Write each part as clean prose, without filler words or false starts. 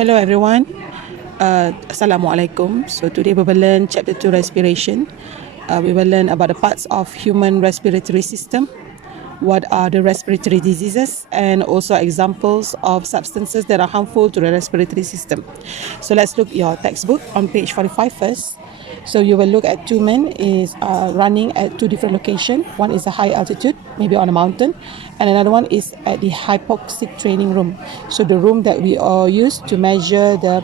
Hello everyone. Assalamualaikum. So today we will learn chapter 2 respiration. We will learn about the parts of human respiratory system, what are the respiratory diseases, and also examples of substances that are harmful to the respiratory system. So let's look at your textbook on page 45 first. So you will look at two men is running at two different locations. One is a high altitude, maybe on a mountain, and another one is at the hypoxic training room. So the room that we all use to measure the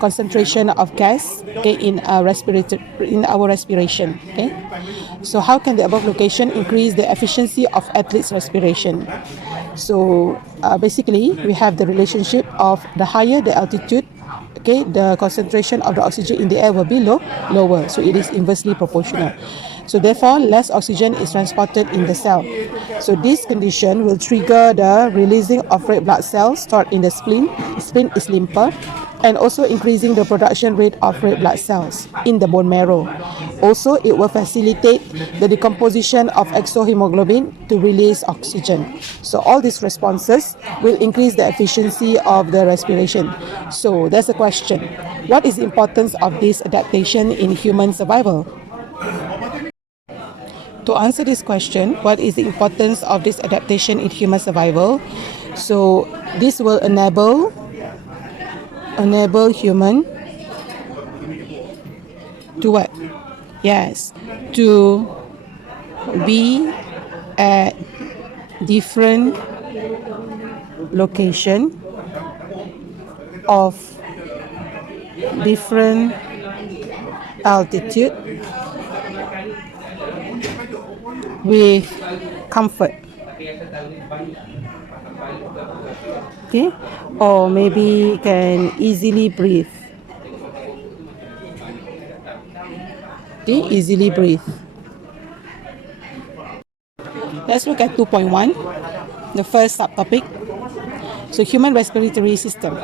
concentration of gas, okay, in our respiration. Okay. So how can the above location increase the efficiency of athletes' respiration? So basically, we have the relationship of the higher the altitude, okay, the concentration of the oxygen in the air will be lower. So it is inversely proportional. So therefore, less oxygen is transported in the cell. So this condition will trigger the releasing of red blood cells stored in the spleen. Spleen is limper, and also increasing the production rate of red blood cells in the bone marrow. Also, it will facilitate the decomposition of exohemoglobin to release oxygen. So all these responses will increase the efficiency of the respiration. So there's a question. What is the importance of this adaptation in human survival? To answer this question, what is the importance of this adaptation in human survival? So this will enable human to what? Yes, to be at different location of different altitude with comfort. Okay, or maybe can easily breathe. Okay, easily breathe. Let's look at 2.1, the first subtopic. So human respiratory system.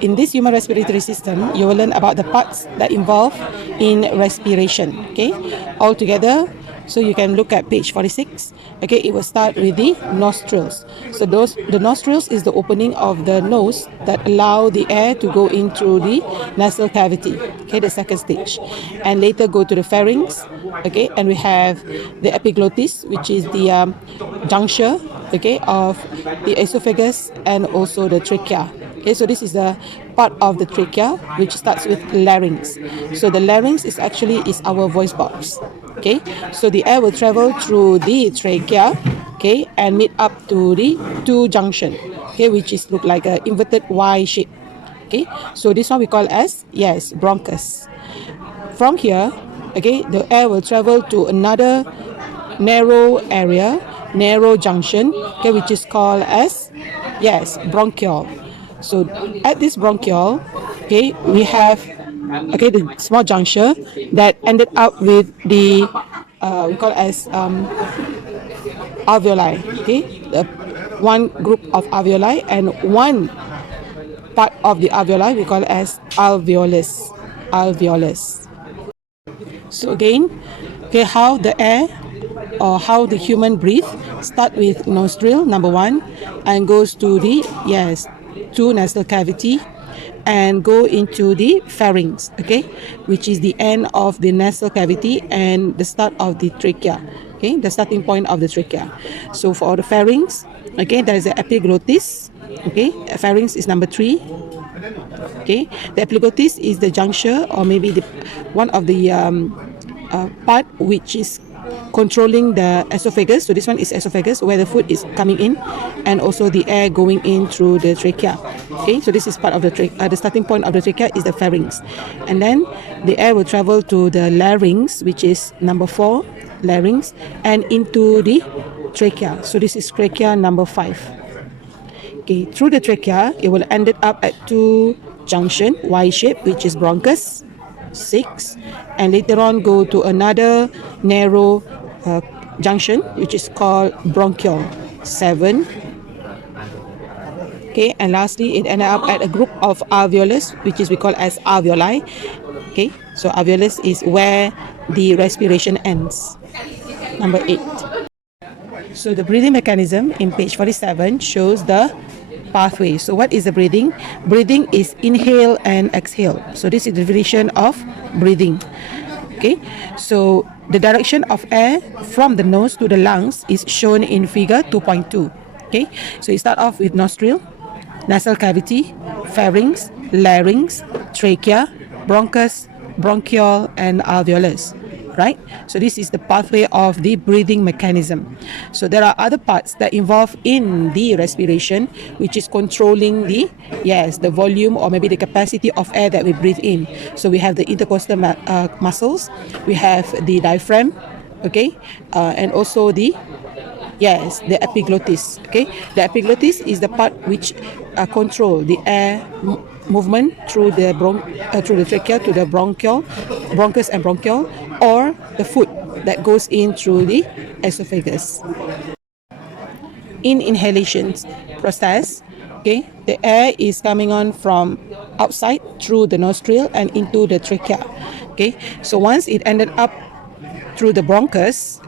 In this human respiratory system, you will learn about the parts that involve in respiration. Okay, all together. So you can look at page 46. Okay, it will start with the nostrils. So the nostrils is the opening of the nose that allow the air to go in through the nasal cavity. Okay, the second stage, and later go to the pharynx. Okay, and we have the epiglottis, which is the juncture, okay, of the esophagus and also the trachea. Okay, so this is the part of the trachea which starts with larynx. So the larynx is our voice box. Okay, so the air will travel through the trachea, okay, and meet up to the two junction, okay, which is look like a inverted Y shape. Okay, so this one we call as, yes, bronchus. From here, okay, the air will travel to another narrow area, narrow junction, okay, which is called as, yes, bronchiole. So at this bronchiole, okay, we have, okay, the small juncture that ended up with the we call as alveoli. Okay, one group of alveoli, and one part of the alveoli we call as alveolus. So again, okay, how the air or how the human breathe start with nostril, number one, and goes to the, yes, to nasal cavity, and go into the pharynx, okay, which is the end of the nasal cavity and the start of the trachea, okay, the starting point of the trachea. So for the pharynx, okay, there is the epiglottis, okay, pharynx is number 3, okay, the epiglottis is the juncture, or maybe the one of the part which is controlling the esophagus. So this one is esophagus, where the food is coming in, and also the air going in through the trachea. Okay, so this is part of the the starting point of the trachea is the pharynx, and then the air will travel to the larynx, which is number 4, larynx, and into the trachea. So this is trachea number 5. Okay, through the trachea, it will end up at two junction, Y shape, which is bronchus, 6, and later on go to another narrow junction, which is called bronchiole, 7. Okay, and lastly, it ended up at a group of alveolus, which is we call as alveoli. Okay, so alveolus is where the respiration ends. Number 8. So the breathing mechanism in page 47 shows the pathway. So what is the breathing? Breathing is inhale and exhale. So this is the definition of breathing. Okay, so the direction of air from the nose to the lungs is shown in figure 2.2. Okay, so you start off with nostril, nasal cavity, pharynx, larynx, trachea, bronchus, bronchiole, and alveolus. Right? So this is the pathway of the breathing mechanism. So there are other parts that involve in the respiration, which is controlling the volume or maybe the capacity of air that we breathe in. So we have the intercostal muscles, we have the diaphragm, okay, and also the epiglottis. Okay, the epiglottis is the part which control the air movement through the trachea to the bronchus and bronchiole, or the food that goes in through the esophagus. In inhalation process, okay, the air is coming on from outside through the nostril and into the trachea. Okay, so once it ended up through the bronchus,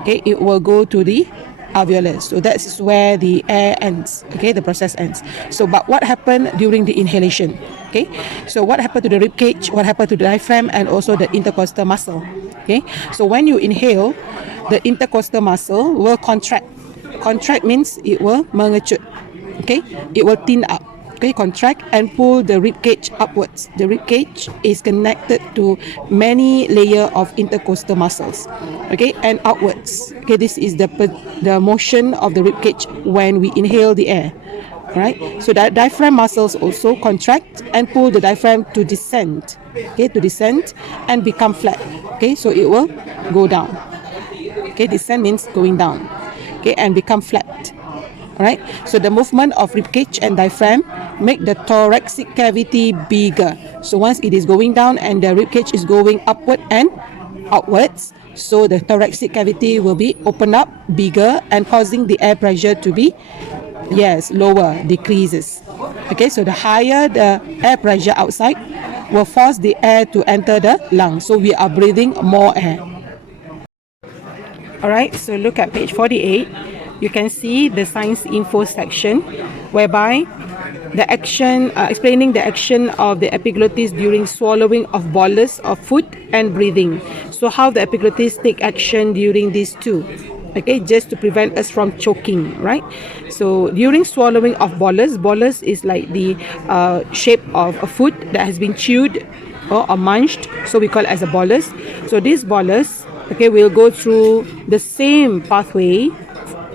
okay, it will go to the alveolus. So that is where the air ends, okay, the process ends. So but what happened during the inhalation? Okay, so what happened to the rib cage, what happened to the diaphragm, and also the intercostal muscle? Okay, so when you inhale, the intercostal muscle will contract. Contract means it will mengecut, okay, it will thin up. Okay, contract and pull the rib cage upwards. The rib cage is connected to many layers of intercostal muscles, okay, and outwards. Okay, this is the motion of the rib cage when we inhale the air. Right, so the diaphragm muscles also contract and pull the diaphragm to descend, okay, to descend and become flat. Okay, so it will go down. Okay, descend means going down, okay, and become flat. Right, so the movement of rib cage and diaphragm make the thoracic cavity bigger. So once it is going down and the rib cage is going upward and outwards, so the thoracic cavity will be opened up bigger and causing the air pressure to be lower, decreases. Okay, so the higher the air pressure outside will force the air to enter the lungs, so we are breathing more air. Alright, so look at page 48. You can see the science info section, whereby the action, explaining the action of the epiglottis during swallowing of bolus of food and breathing. So how the epiglottis take action during these two, okay, just to prevent us from choking, right? So during swallowing of bolus is like the shape of a food that has been chewed or munched, so we call it as a bolus. So this bolus, okay, will go through the same pathway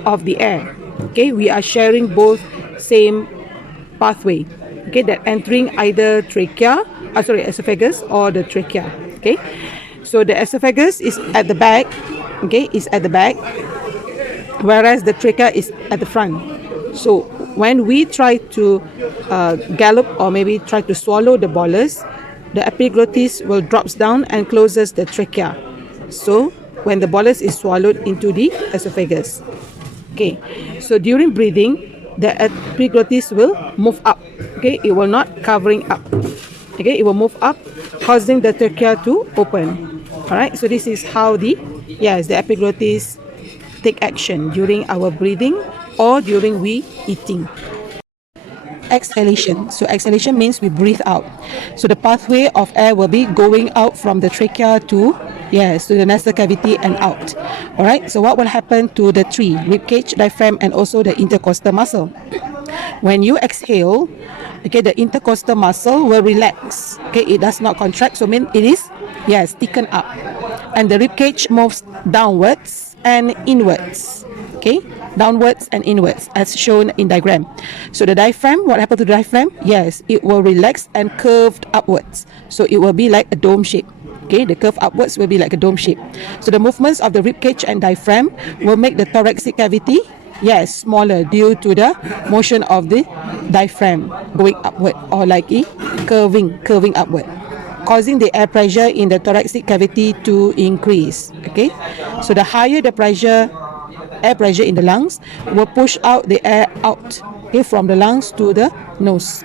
of the air. Okay, we are sharing both same pathway, okay, that entering either esophagus or the trachea. Okay, so the esophagus is at the back, okay, is at the back, whereas the trachea is at the front. So when we try to gallop or maybe try to swallow the bolus, the epiglottis will drops down and closes the trachea. So when the bolus is swallowed into the esophagus. Okay, so during breathing, the epiglottis will move up. Okay, it will not covering up. Okay, it will move up, causing the trachea to open. All right, so this is how the epiglottis take action during our breathing or during we eating. Exhalation. So exhalation means we breathe out. So the pathway of air will be going out from the trachea to the nasal cavity and out. All right. So what will happen to the three: rib cage, diaphragm, and also the intercostal muscle? When you exhale, okay, the intercostal muscle will relax. Okay, it does not contract. So mean it is thicken up, and the rib cage moves downwards and inwards. Okay, downwards and inwards as shown in diagram. So the diaphragm, what happened to the diaphragm? Yes, it will relax and curved upwards. So it will be like a dome shape. Okay, the curve upwards will be like a dome shape. So the movements of the rib cage and diaphragm will make the thoracic cavity smaller due to the motion of the diaphragm going upward, or like a curving upward, causing the air pressure in the thoracic cavity to increase. Okay, so the higher the air pressure in the lungs will push out the air out, okay, from the lungs to the nose.